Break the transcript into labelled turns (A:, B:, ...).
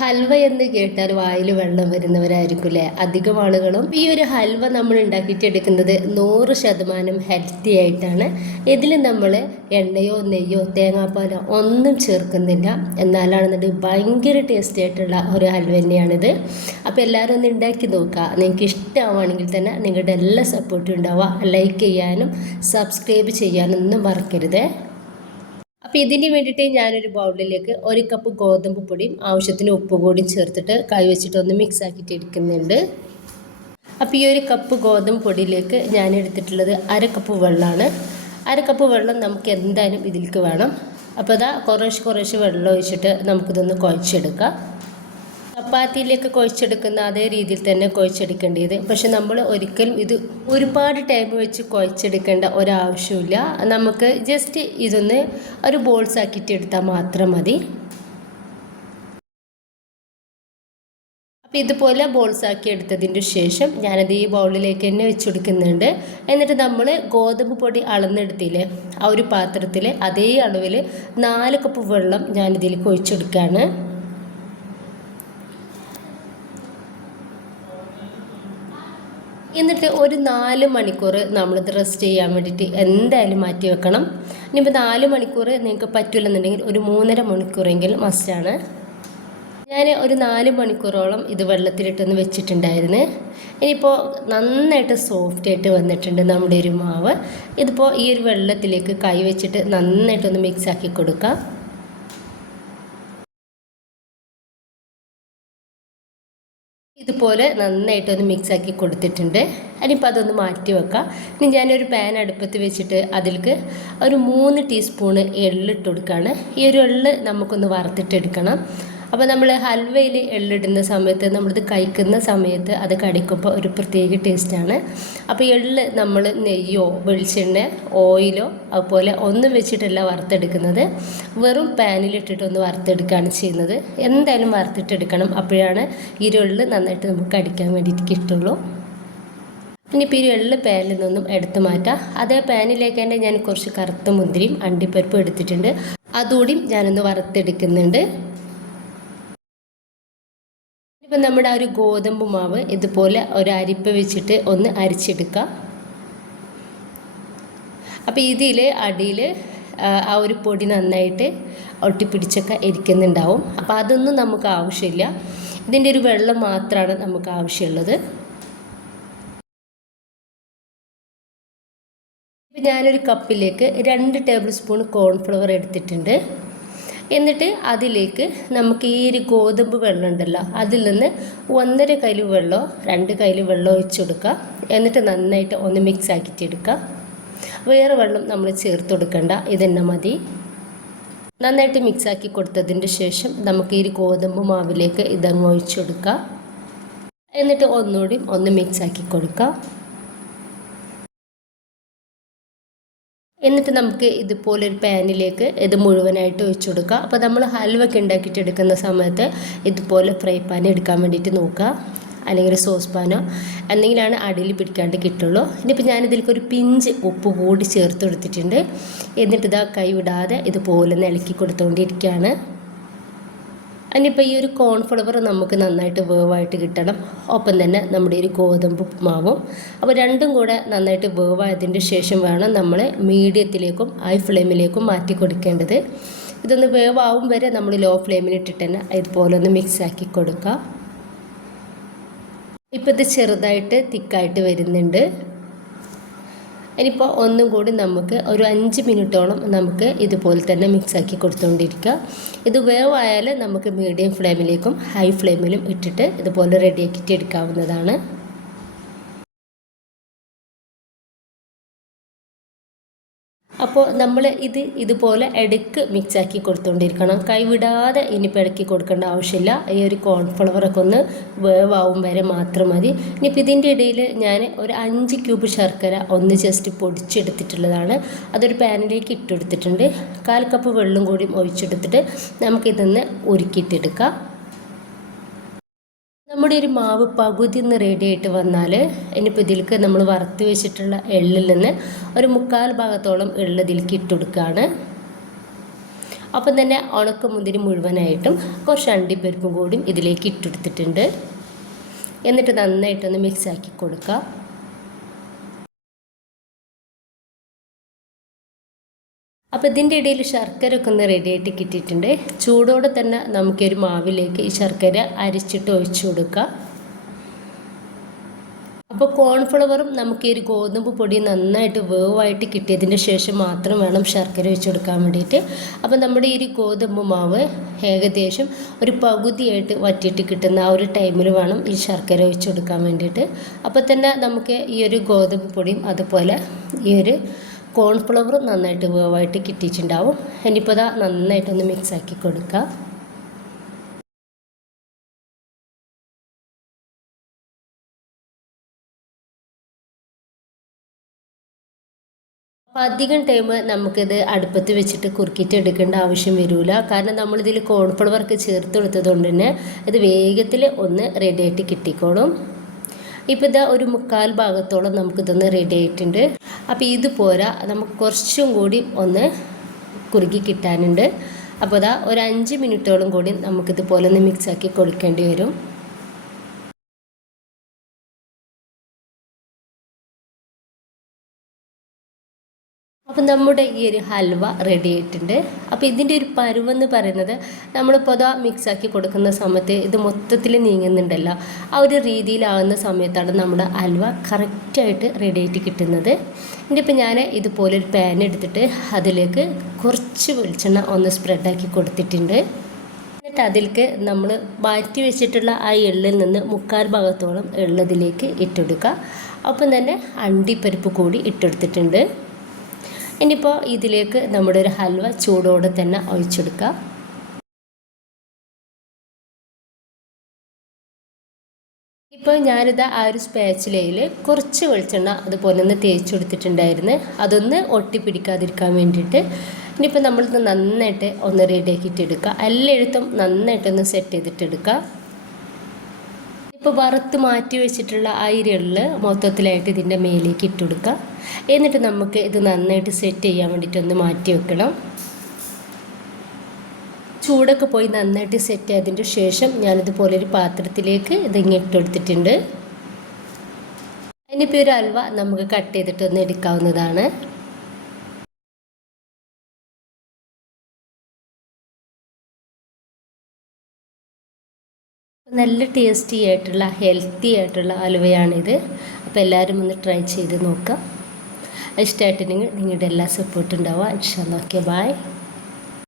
A: ഹൽവ എന്ന് കേട്ടാൽ വായിൽ വെള്ളം വരുന്നവരായിരിക്കില്ലേ? അധികം ആളുകളും ഈ ഒരു ഹൽവ നമ്മൾ ഉണ്ടാക്കിയിട്ടെടുക്കുന്നത് നൂറ് ശതമാനം ഹെൽത്തി ആയിട്ടാണ്. ഇതിൽ നമ്മൾ എണ്ണയോ നെയ്യോ തേങ്ങാപ്പാലോ ഒന്നും ചേർക്കുന്നില്ല. എന്നാലാണെന്നുണ്ട് ഭയങ്കര ടേസ്റ്റി ആയിട്ടുള്ള ഒരു ഹൽവ തന്നെയാണിത്. അപ്പോൾ എല്ലാവരും ഒന്ന് ഉണ്ടാക്കി നോക്കുക. നിങ്ങൾക്ക് ഇഷ്ടമാണെങ്കിൽ തന്നെ നിങ്ങളുടെ എല്ലാ സപ്പോർട്ടും ഉണ്ടാവുക. ലൈക്ക് ചെയ്യാനും സബ്സ്ക്രൈബ് ചെയ്യാനും ഒന്നും മറക്കരുത്. അപ്പോൾ ഇതിന് വേണ്ടിയിട്ട് ഞാനൊരു ബൗളിലേക്ക് ഒരു കപ്പ് ഗോതമ്പ് പൊടിയും ആവശ്യത്തിന് ഉപ്പ് കൂടിയും ചേർത്തിട്ട് കൈ വെച്ചിട്ട് ഒന്ന് മിക്സ് ആക്കിയിട്ട് എടുക്കുന്നുണ്ട്. അപ്പോൾ ഈ ഒരു കപ്പ് ഗോതമ്പ് പൊടിയിലേക്ക് ഞാൻ എടുത്തിട്ടുള്ളത് അര കപ്പ് വെള്ളമാണ്. അര കപ്പ് വെള്ളം നമുക്ക് എന്തായാലും ഇതിലേക്ക് വേണം. അപ്പോൾ അതാ കുറേശ്ശെ കുറേശ്ശെ വെള്ളം ഒഴിച്ചിട്ട് നമുക്കിതൊന്ന് കുഴച്ചെടുക്കാം. ചപ്പാത്തിയിലേക്ക് കുഴച്ചെടുക്കുന്ന അതേ രീതിയിൽ തന്നെ കുഴച്ചെടുക്കേണ്ടത്. പക്ഷെ നമ്മൾ ഒരിക്കലും ഇത് ഒരുപാട് ടൈം വെച്ച് കുഴച്ചെടുക്കേണ്ട ഒരാവശ്യമില്ല നമുക്ക് ജസ്റ്റ് ഇതൊന്ന് ഒരു ബോൾസ് ആക്കിയിട്ട് എടുത്താൽ മാത്രം മതി. അപ്പോൾ ഇതുപോലെ ബോൾസ് ആക്കി എടുത്തതിന്റെ ശേഷം ഞാനത് ഈ ബൗളിലേക്ക് തന്നെ വെച്ച് കൊടുക്കുന്നുണ്ട്. എന്നിട്ട് നമ്മൾ ഗോതമ്പ് പൊടി അളന്നെടുത്തില്ലേ ആ ഒരു പാത്രത്തിൽ അതേ അളവിൽ നാല് കപ്പ് വെള്ളം ഞാനിതിലേക്ക് ഒഴിച്ചെടുക്കുകയാണ്. എന്നിട്ട് ഒരു നാല് മണിക്കൂർ നമ്മളിത് റെസ്റ്റ് ചെയ്യാൻ വേണ്ടിയിട്ട് എന്തായാലും മാറ്റി വെക്കണം. ഇനിയിപ്പോൾ നാല് മണിക്കൂർ നിങ്ങൾക്ക് പറ്റില്ലെന്നുണ്ടെങ്കിൽ ഒരു മൂന്നര മണിക്കൂറെങ്കിലും മസ്റ്റാണ് ഞാൻ ഒരു നാല് മണിക്കൂറോളം ഇത് വെള്ളത്തിലിട്ടൊന്ന് വെച്ചിട്ടുണ്ടായിരുന്നു. ഇനിയിപ്പോൾ നന്നായിട്ട് സോഫ്റ്റ് ആയിട്ട് വന്നിട്ടുണ്ട് നമ്മുടെ ഒരു മാവ്. ഇതിപ്പോൾ ഈ ഒരു വെള്ളത്തിലേക്ക് കൈ വെച്ചിട്ട് നന്നായിട്ടൊന്ന് മിക്സാക്കി കൊടുക്കാം. ഇതുപോലെ മിക്സ് ആക്കി കൊടുത്തിട്ടുണ്ട്. ഇനിയിപ്പോൾ അതൊന്ന് മാറ്റി വെക്കാം. ഇനി ഞാനൊരു പാൻ അടുപ്പത്ത് വെച്ചിട്ട് അതിൽക്ക് ഒരു മൂന്ന് ടീസ്പൂണ് എള്ളിട്ട് കൊടുക്കുകയാണ് ഈ ഒരു എള്ള് നമുക്കൊന്ന് വറുത്തിട്ടെടുക്കണം. അപ്പോൾ നമ്മൾ ഹൽവയിൽ എള്ളിടുന്ന സമയത്ത് നമ്മളിത് കഴിക്കുന്ന സമയത്ത് അത് കടിക്കുമ്പോൾ ഒരു പ്രത്യേക ടേസ്റ്റാണ് അപ്പോൾ എള്ള് നമ്മൾ നെയ്യോ വെളിച്ചെണ്ണ ഓയിലോ അതുപോലെ ഒന്നും വെച്ചിട്ടല്ല വറുത്തെടുക്കുന്നത്. വെറും പാനിലിട്ടിട്ട് ഒന്ന് വറുത്തെടുക്കുകയാണ് ചെയ്യുന്നത്. എന്തായാലും വറുത്തിട്ടെടുക്കണം. അപ്പോഴാണ് എള്ള് നന്നായിട്ട് നമുക്ക് കടിക്കാൻ വേണ്ടിയിട്ട് കിട്ടുള്ളൂ. ഇനിയിപ്പോൾ ഈ എള്ള് പാനിൽ നിന്നും എടുത്തു മാറ്റാം. അതേ പാനിലേക്ക് തന്നെ ഞാൻ കുറച്ച് കറുത്ത മുന്തിരിയും അണ്ടിപ്പരിപ്പും എടുത്തിട്ടുണ്ട്. അതുകൂടിയും ഞാനൊന്ന് വറുത്തെടുക്കുന്നുണ്ട്. ഇപ്പം നമ്മുടെ ആ ഒരു ഗോതമ്പ് മാവ് ഇതുപോലെ ഒരു അരിപ്പ വെച്ചിട്ട് ഒന്ന് അരിച്ചെടുക്കുക അപ്പോൾ ഇതിൽ അടിയിൽ ആ ഒരു പൊടി നന്നായിട്ട് ഒട്ടിപ്പിടിച്ചൊക്കെ ഇരിക്കുന്നുണ്ടാവും. അപ്പോൾ അതൊന്നും നമുക്ക് ആവശ്യമില്ല. ഇതിന്റെ ഒരു വെള്ളം മാത്രമാണ് നമുക്ക് ആവശ്യമുള്ളത്. ഞാനൊരു കപ്പിലേക്ക് രണ്ട് ടേബിൾ സ്പൂൺ കോൺഫ്ലവർ എടുത്തിട്ടുണ്ട്. എന്നിട്ട് അതിലേക്ക് നമുക്ക് ഈ ഒരു ഗോതമ്പ് വെള്ളം ഉണ്ടല്ലോ അതിൽ നിന്ന് ഒന്നര കയ്യിൽ വെള്ളമോ രണ്ട് കയ്യിൽ വെള്ളം ഒഴിച്ചു കൊടുക്കുക. എന്നിട്ട് നന്നായിട്ട് ഒന്ന് മിക്സ് ആക്കിയിട്ട് എടുക്കുക. വേറെ വെള്ളം നമ്മൾ ചേർത്ത് കൊടുക്കണ്ട ഇതന്നെ മതി. നന്നായിട്ട് മിക്സ് ആക്കി കൊടുത്തതിന്റെ ശേഷം നമുക്ക് ഈ ഗോതമ്പ് മാവിലേക്ക് ഇതങ്ങ് ഒഴിച്ചു കൊടുക്കുക. എന്നിട്ട് ഒന്നുകൂടി ഒന്ന് മിക്സ് ആക്കി കൊടുക്കുക. എന്നിട്ട് നമുക്ക് ഇതുപോലെ ഒരു പാനിലേക്ക് ഇത് മുഴുവനായിട്ട് ഒഴിച്ചു കൊടുക്കുക അപ്പോൾ നമ്മൾ ഹൽവൊക്കെ ഉണ്ടാക്കിയിട്ട് എടുക്കുന്ന സമയത്ത് ഇതുപോലെ ഫ്രൈ പാൻ എടുക്കാൻ വേണ്ടിയിട്ട് നോക്കുക. അല്ലെങ്കിൽ സോസ് പാനോ എന്തെങ്കിലാണ് അടിയിൽ പിടിക്കാണ്ട് കിട്ടുള്ളൂ. ഇനിയിപ്പോൾ ഞാനിതിലേക്ക് ഒരു പിഞ്ച് ഉപ്പ് കൂടി ചേർത്ത് കൊടുത്തിട്ടുണ്ട്. എന്നിട്ട് ഇതാ കൈ വിടാതെ ഇതുപോലെ ഒന്ന് ഇളക്കി കൊടുത്തുകൊണ്ടിരിക്കുകയാണ് അതിനിപ്പോൾ ഈ ഒരു കോൺഫ്ലവർ നമുക്ക് നന്നായിട്ട് വേവായിട്ട് കിട്ടണം. ഒപ്പം തന്നെ നമ്മുടെ ഒരു ഗോതമ്പ് മാവും അപ്പോൾ രണ്ടും കൂടെ നന്നായിട്ട് വേവായതിന്റെ ശേഷം വേണം നമ്മൾ മീഡിയത്തിലേക്കും ഹൈ ഫ്ലെയിമിലേക്കും മാറ്റി കൊടുക്കേണ്ടത്. ഇതൊന്ന് വേവാവും വരെ നമ്മൾ ലോ ഫ്ലെയിമിൽ ഇട്ടിട്ട് തന്നെ ഇതുപോലെ ഒന്ന് മിക്സ് ആക്കി കൊടുക്കുക ഇപ്പോൾ ഇത് ചെറുതായിട്ട് തിക്കായിട്ട് വരുന്നുണ്ട്. ഇനിയിപ്പോൾ ഒന്നും കൂടി നമുക്ക് ഒരു അഞ്ച് മിനിറ്റോളം നമുക്ക് ഇതുപോലെ തന്നെ മിക്സാക്കി കൊടുത്തുകൊണ്ടിരിക്കുക ഇത് വേവായാൽ നമുക്ക് മീഡിയം ഫ്ലെയിമിലേക്കും ഹൈ ഫ്ലെയിമിലും ഇട്ടിട്ട് ഇതുപോലെ റെഡിയാക്കിയിട്ട് എടുക്കാവുന്നതാണ്. അപ്പോൾ നമ്മൾ ഇത് ഇതുപോലെ ഇടയ്ക്ക് മിക്സാക്കി കൊടുത്തുകൊണ്ടിരിക്കണം കൈവിടാതെ ഇനിയിപ്പോൾ ഇടയ്ക്ക് കൊടുക്കേണ്ട ആവശ്യമില്ല. ഈ ഒരു കോൺഫ്ലവറൊക്കെ ഒന്ന് വേവാവും വരെ മാത്രം മതി. ഇനിയിപ്പോൾ ഇതിന്റെ ഇടയിൽ ഞാൻ ഒരു അഞ്ച് ക്യൂബ് ശർക്കര ഒന്ന് ജസ്റ്റ് പൊടിച്ചെടുത്തിട്ടുള്ളതാണ്. അതൊരു പാനിലേക്ക് ഇട്ടെടുത്തിട്ടുണ്ട് കാൽ കപ്പ് വെള്ളം കൂടി ഒഴിച്ചെടുത്തിട്ട് നമുക്കിതൊന്ന് ഉരുക്കിയിട്ടെടുക്കാം. നമ്മുടെ ഒരു മാവ് പകുതി ഒന്ന് റെഡി ആയിട്ട് വന്നാൽ ഇനിയിപ്പോൾ ഇതിലേക്ക് നമ്മൾ വറുത്ത് വെച്ചിട്ടുള്ള എള്ളിൽ നിന്ന് ഒരു മുക്കാൽ ഭാഗത്തോളം എള്ള് ഇതിലേക്ക് ഇട്ട് കൊടുക്കുകയാണ് അപ്പം തന്നെ ഉണക്കമുന്തിരി മുഴുവനായിട്ടും കുറച്ച് അണ്ടിപ്പരിപ്പും കൂടി ഇതിലേക്ക് ഇട്ടെടുത്തിട്ടുണ്ട് എന്നിട്ട് നന്നായിട്ടൊന്ന് മിക്സാക്കി കൊടുക്കുക അപ്പോൾ ഇതിന്റെ ഇടയിൽ ശർക്കര ഒക്കെ ഒന്ന് റെഡി ആയിട്ട് കിട്ടിയിട്ടുണ്ട്. ചൂടോടെ തന്നെ നമുക്കൊരു മാവിലേക്ക് ഈ ശർക്കര അരിച്ചിട്ട് ഒഴിച്ചു കൊടുക്കാം. അപ്പോൾ കോൺഫ്ലവറും നമുക്ക് ഈ ഒരു ഗോതമ്പ് പൊടി നന്നായിട്ട് വേവായിട്ട് കിട്ടിയതിന് ശേഷം മാത്രം വേണം ശർക്കര വെച്ച് കൊടുക്കാൻ വേണ്ടിയിട്ട്. അപ്പോൾ നമ്മുടെ ഈ ഒരു ഗോതമ്പ് മാവ് ഏകദേശം ഒരു പകുതിയായിട്ട് വറ്റിയിട്ട് കിട്ടുന്ന ആ ഒരു ടൈമിൽ വേണം ഈ ശർക്കര വെച്ച് കൊടുക്കാൻ വേണ്ടിയിട്ട്. അപ്പോൾ തന്നെ നമുക്ക് ഈ ഒരു ഗോതമ്പ് പൊടിയും അതുപോലെ ഈ ഒരു കോൺഫ്ലവർ നന്നായിട്ട് വേവായിട്ട് കിട്ടിയിട്ടുണ്ടാവും. ഇനിയിപ്പോൾ അതാ നന്നായിട്ടൊന്ന് മിക്സ് ആക്കി കൊടുക്കുക അപ്പോൾ അധികം ടൈം നമുക്കിത് അടുപ്പത്ത് വെച്ചിട്ട് കുറുക്കിയിട്ട് എടുക്കേണ്ട ആവശ്യം വരില്ല കാരണം നമ്മളിതിൽ കോൺഫ്ലവർക്ക് ചേർത്ത് കൊടുത്തത് കൊണ്ട് തന്നെ ഇത് വേഗത്തിൽ ഒന്ന് റെഡിയായിട്ട് കിട്ടിക്കോളും. ഇപ്പോൾ ഇതാ ഒരു മുക്കാൽ ഭാഗത്തോളം നമുക്കിതൊന്ന് റെഡി ആയിട്ടുണ്ട്. അപ്പോൾ ഇത് പോരാ നമുക്ക് കുറച്ചും കൂടി ഒന്ന് കുറുകി കിട്ടാനുണ്ട്. അപ്പോൾ ഇതാ ഒരു അഞ്ച് മിനിറ്റോളം കൂടി നമുക്കിതുപോലെ ഒന്ന് മിക്സാക്കി കൊടുക്കേണ്ടി വരും. നമ്മുടെ ഈ ഒരു ഹൽവ റെഡി ആയിട്ടുണ്ട്. അപ്പോൾ ഇതിന്റെ ഒരു പരുവെന്ന് പറയുന്നത് നമ്മൾ പൊത മിക്സാക്കി കൊടുക്കുന്ന സമയത്ത് ഇത് മൊത്തത്തിൽ നീങ്ങുന്നുണ്ടല്ലോ. ആ ഒരു രീതിയിലാവുന്ന സമയത്താണ് നമ്മുടെ ഹൽവ കറക്റ്റായിട്ട് റെഡി ആയിട്ട് കിട്ടുന്നത്. ഇനിയിപ്പോൾ ഞാൻ ഇതുപോലെ ഒരു പാൻ എടുത്തിട്ട് അതിലേക്ക് കുറച്ച് വെളിച്ചെണ്ണ ഒന്ന് സ്പ്രെഡാക്കി കൊടുത്തിട്ടുണ്ട്. എന്നിട്ട് അതിലേക്ക് നമ്മൾ മാറ്റി വെച്ചിട്ടുള്ള ആ എള്ളിൽ നിന്ന് മുക്കാൽ ഭാഗത്തോളം എള്ളതിലേക്ക് ഇട്ടെടുക്കുക. അപ്പം തന്നെ അണ്ടിപ്പരിപ്പ് കൂടി ഇട്ടെടുത്തിട്ടുണ്ട്. ഇനിയിപ്പോൾ ഇതിലേക്ക് നമ്മുടെ ഒരു ഹൽവ ചൂടോടെ തന്നെ ഒഴിച്ചെടുക്കാം ഇപ്പോൾ ഞാനിത് ആ ഒരു സ്പാച്ചിലയിൽ കുറച്ച് വെളിച്ചെണ്ണ അതുപോലെ ഒന്ന് തേച്ച് കൊടുത്തിട്ടുണ്ടായിരുന്നു അതൊന്ന് ഒട്ടിപ്പിടിക്കാതിരിക്കാൻ വേണ്ടിയിട്ട്. ഇനിയിപ്പോൾ നമ്മളിത് നന്നായിട്ട് ഒന്ന് റെഡിയാക്കിയിട്ട് എടുക്കുക എഴുത്തും നന്നായിട്ടൊന്ന് സെറ്റ് ചെയ്തിട്ടെടുക്കുക. ഇപ്പോൾ വറുത്ത് മാറ്റി വെച്ചിട്ടുള്ള ആ ഇരകളിൽ മൊത്തത്തിലായിട്ട് ഇതിന്റെ മേലേക്ക് ഇട്ട് കൊടുക്കുക എന്നിട്ട് നമുക്ക് ഇത് നന്നായിട്ട് സെറ്റ് ചെയ്യാൻ വേണ്ടിയിട്ടൊന്ന് മാറ്റി വെക്കണം. ചൂടൊക്കെ പോയി നന്നായിട്ട് സെറ്റ് ആയതിന്റെ ശേഷം ഞാനിതുപോലെ ഒരു പാത്രത്തിലേക്ക് ഇട്ട് കൊടുത്തിട്ടുണ്ട്. ഇനിയിപ്പോൾ ഒരു അൽവ നമുക്ക് കട്ട് ചെയ്തിട്ടൊന്ന് എടുക്കാവുന്നതാണ്. നല്ല ടേസ്റ്റി ആയിട്ടുള്ള ഹെൽത്തി ആയിട്ടുള്ള അലുവയാണിത്. അപ്പോൾ എല്ലാവരും ഒന്ന് ട്രൈ ചെയ്ത് നോക്കാം. ഇഷ്ടമായിട്ടുണ്ടെങ്കിൽ നിങ്ങളുടെ എല്ലാ സപ്പോർട്ടും ഉണ്ടാവുക. ഇൻഷാല്ല ഓക്കെ ബായ്